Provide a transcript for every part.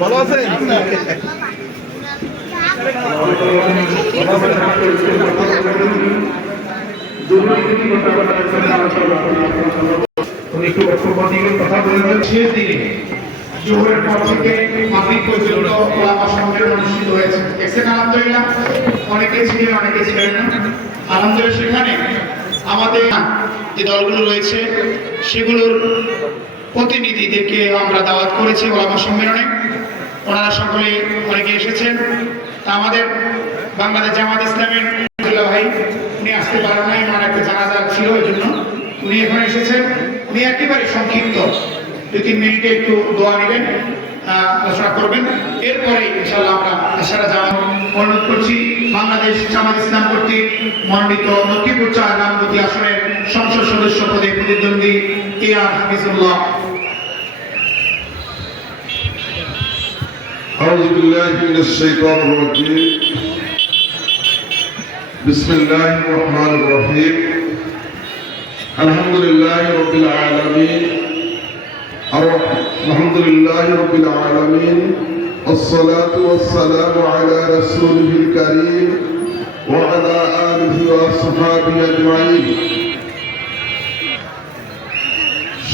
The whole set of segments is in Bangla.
ভালো আছেন? একটু বক্তব্য দিকে কথা বলবেন। শেষ দিকে জোহরের পর থেকে মাগরিব পর্যন্ত ওলামা সম্মেলন অনুষ্ঠিত হয়েছে। দেখছেন আলহামদুলিল্লাহ, অনেকে ছিলেন অনেকে ছিলেন না। আলহামদুলিল্লাহ সেখানে আমাদের যে দলগুলো রয়েছে সেগুলোর প্রতিনিধিদেরকে আমরা দাওয়াত করেছি ওলামা সম্মেলনে। ওনারা সকলে অনেকে এসেছেন। তা আমাদের বাংলাদেশ জামাত ইসলামের ভাই উনি আসতে পারেন নাই, ওনার একটা জানাজা ছিল, ওই জন্য উনি এখন এসেছেন। উনি একেবারে সংক্ষিপ্ত 2-3 মিনিটে একটু দোয়া নেবেন, আলোচনা করবেন। এরপরে ইনশাআল্লাহ আমরা সারা জামাত অনুরোধ করছি বাংলাদেশ জামাত ইসলাম কর্তৃক মনোনীত লক্ষ্মীপুর 4 রামগতি আসনের সংসদ সদস্য পদে প্রতিদ্বন্দ্বী AR হাফিজুল্লাহ। أعوذ بالله من الشيطان الرجيم بسم الله الرحمن الرحيم الحمد لله رب العالمين الحمد لله رب العالمين والصلاة والسلام على رسوله الكريم وعلى آله وصحبه أجمعين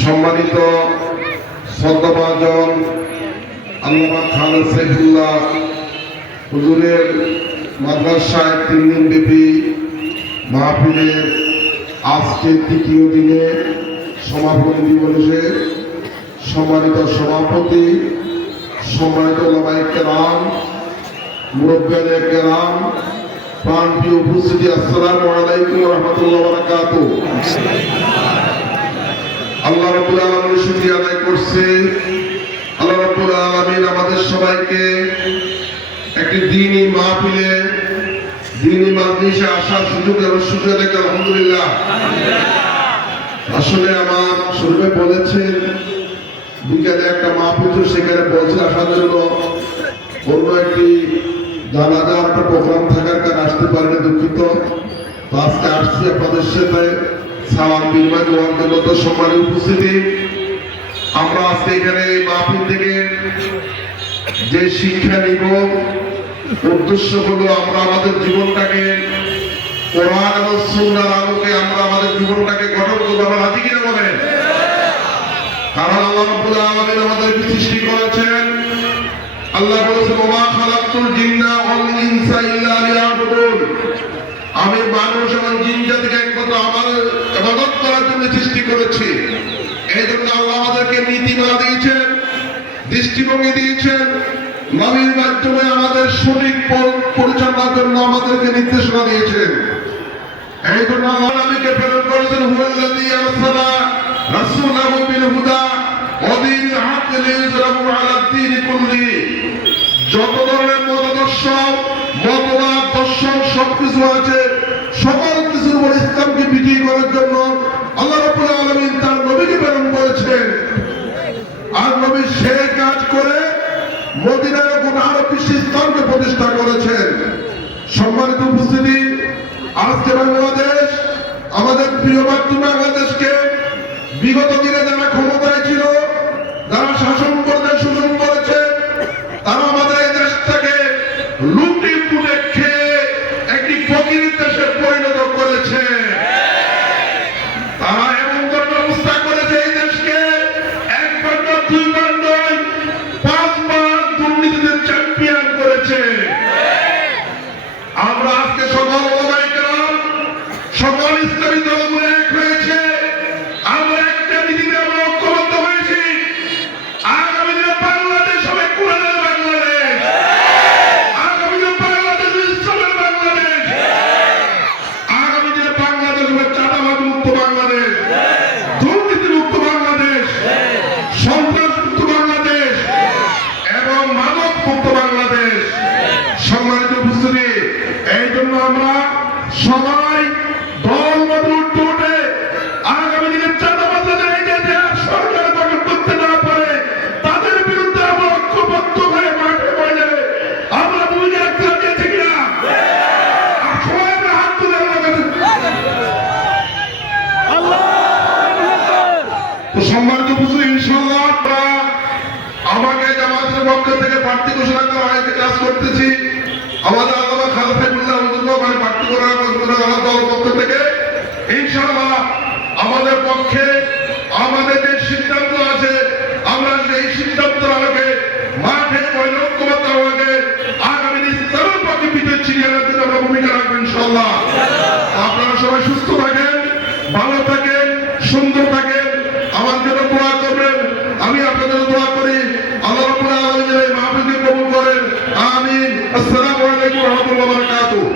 সম্মানিত শ্রদ্ধাভাজন আল্লামা খান সাইফুল্লাহ হুজুরের মাদ্রাসায় 3 দিন ব্যাপী মাহফিলের আজকে 3য় দিনে সমাপনী দিবসে সম্মানিত সভাপতি, সম্মানিত ওলামায়ে কেরাম, মুরব্বিয়ানে কেরাম, প্রাণপ্রিয় উপস্থিতি, আসসালামু আলাইকুম ওয়া রাহমাতুল্লাহি ওয়া বারাকাতুহু। আল্লাহ রাব্বুল আলামিন শুকরিয়া আদায় করছে। আল্লাহ রাব্বুল আলামিন আমাদের সবাইকে একটি দ্বীনি মাহফিলে, দ্বীনি মাজলিসে আসার সুযোগ এবং সুযোগ দেখে আলহামদুলিল্লাহ। আসলে আমার শরীফে বলেছেন বিকেলে একটা মাহফিল, সেখানে বলছে আসার জন্য, অন্য একটি জানাজা একটা প্রোগ্রাম থাকার কারণে আসতে পারেনি, দুঃখিত। তো আজকে আসছি আপনাদের সাথে সালাম বিনিময় করার জন্য। তো সম্মানিত উপস্থিতি, আমরা আজকে এখানে এই মাহফিল থেকে যে শিক্ষা নিব, উদ্দেশ্য হলো আমরা আমাদের জীবনটাকে কোরআন এবং সুন্নাহর আলোকে আমরা আমাদের জীবনটাকে গঠন করবো। আমরা রাজি কিনা বলেন? কারণ আল্লাহ রাব্বুল আলামিন আমাদেরকে সৃষ্টি করেছেন, আল্লাহ বলেছেন ওয়া খালাকতুল জিন্না ওয়াল ইনসা ইল্লা লিয়াবুদুন, আমি মানুষ এবং জিন জাতিকে একমাত্র আমার ইবাদত করার জন্য সৃষ্টি করেছি। এই জন্য আল্লাহ আমাদেরকে নীতিমালা দিয়েছেন, দৃষ্টিভঙ্গি দিয়েছেন, নবীর মাধ্যমে আমাদের সঠিক পরিচালনার জন্য আমাদেরকে নির্দেশনা দিয়েছেন। এই জন্য আল্লাহ নবীকে প্রেরণ করেছেন, হুয়াল্লাযী আরসালা রাসূলাহু বিল হুদা ওয়া দীনিল হক লিইয়ুযহিরাহু আলা দ্বীনি কুল্লিহি। যত ধরনের মতাদর্শ, মতবাদ, দর্শন সবকিছু আছে, সকল কিছুর উপর ইসলামকে বিজয়ী করার জন্য আল্লাহ রাব্বুল আলামিন তার নবীকে প্রেরণ করেছেন। আর নবী সেই কাজ করে মদিনার কোন আরো বিশ্ব ইসলামকে প্রতিষ্ঠা করেছেন। সম্মানিত উপস্থিতি, আজকে বাংলাদেশ, আমাদের প্রিয় মাতৃ বাংলাদেশকে বিগত দিনে যারা ক্ষমতায় ছিল, যারা শাসন করতে শোষণ করেছে, তারা আমাদের এই দেশটাকে লুটে পুটে খেয়ে একটি ফকির দেশে পরিণত করেছে। তারা এমন ধরনের অবস্থা করেছে, এই দেশকে একবার না দুইবার নয় 5 বার দুর্নীতিতে চ্যাম্পিয়ন করেছে। আমরা আজকে সকল ওলামায়ে কেরাম, সকল ইসলামী দলগুলো এক হয়েছে, আমরা একটা নীতিতে আমরা ঐক্যবদ্ধ হয়েছি। আগামী দিনে বাংলাদেশ হবে কোরআনের বাংলাদেশ, আগামী দিনে বাংলাদেশ ইসলামের বাংলাদেশ, আগামী দিনে বাংলাদেশ হবে চাঁদাবাদ মুক্ত বাংলাদেশ, দুর্নীতি মুক্ত বাংলাদেশ, সন্ত্রাস মুক্ত বাংলাদেশ এবং মাদক মুক্ত বাংলাদেশ। সম্মানিত উপস্থিতি, এই জন্য আমরা সবাই দল মত সম্মানিত উপস্থিতি, ইনশাআল্লাহ আমাকে জামাতের পক্ষ থেকে প্রার্থী ঘোষণা করা হয়েছে, কাজ করতেছি। আমাদের আল্লামা খালেদ সাহেবুল্লাহ হুজুরকে মানে প্রার্থী করা আমার দলের পক্ষ থেকে ইনশাআল্লাহ আমাদের পক্ষে আমাদের যে সিদ্ধান্ত আছে আমরা সেই সিদ্ধান্ত আমাকে মাঠে ঐক্য করতে হবে। আগামী ইসলামের পক্ষে বিজয় ছিনিয়ে আনার জন্য আমরা ভূমিকা রাখবো ইনশাআল্লাহ। আপনারা সবাই সুস্থ থাকেন, ভালো থাকেন, সুন্দর থাকেন, আমার জন্য দোয়া করবেন। আমি আপনাদের দোয়া করি আল্লাহ রাব্বুল আলামিন এই মাহফিলকে কবুল করেন। আমিন। আসসালামু আলাইকুম ওয়া রাহমাতুল্লাহি ওয়া বারাকাতুহু।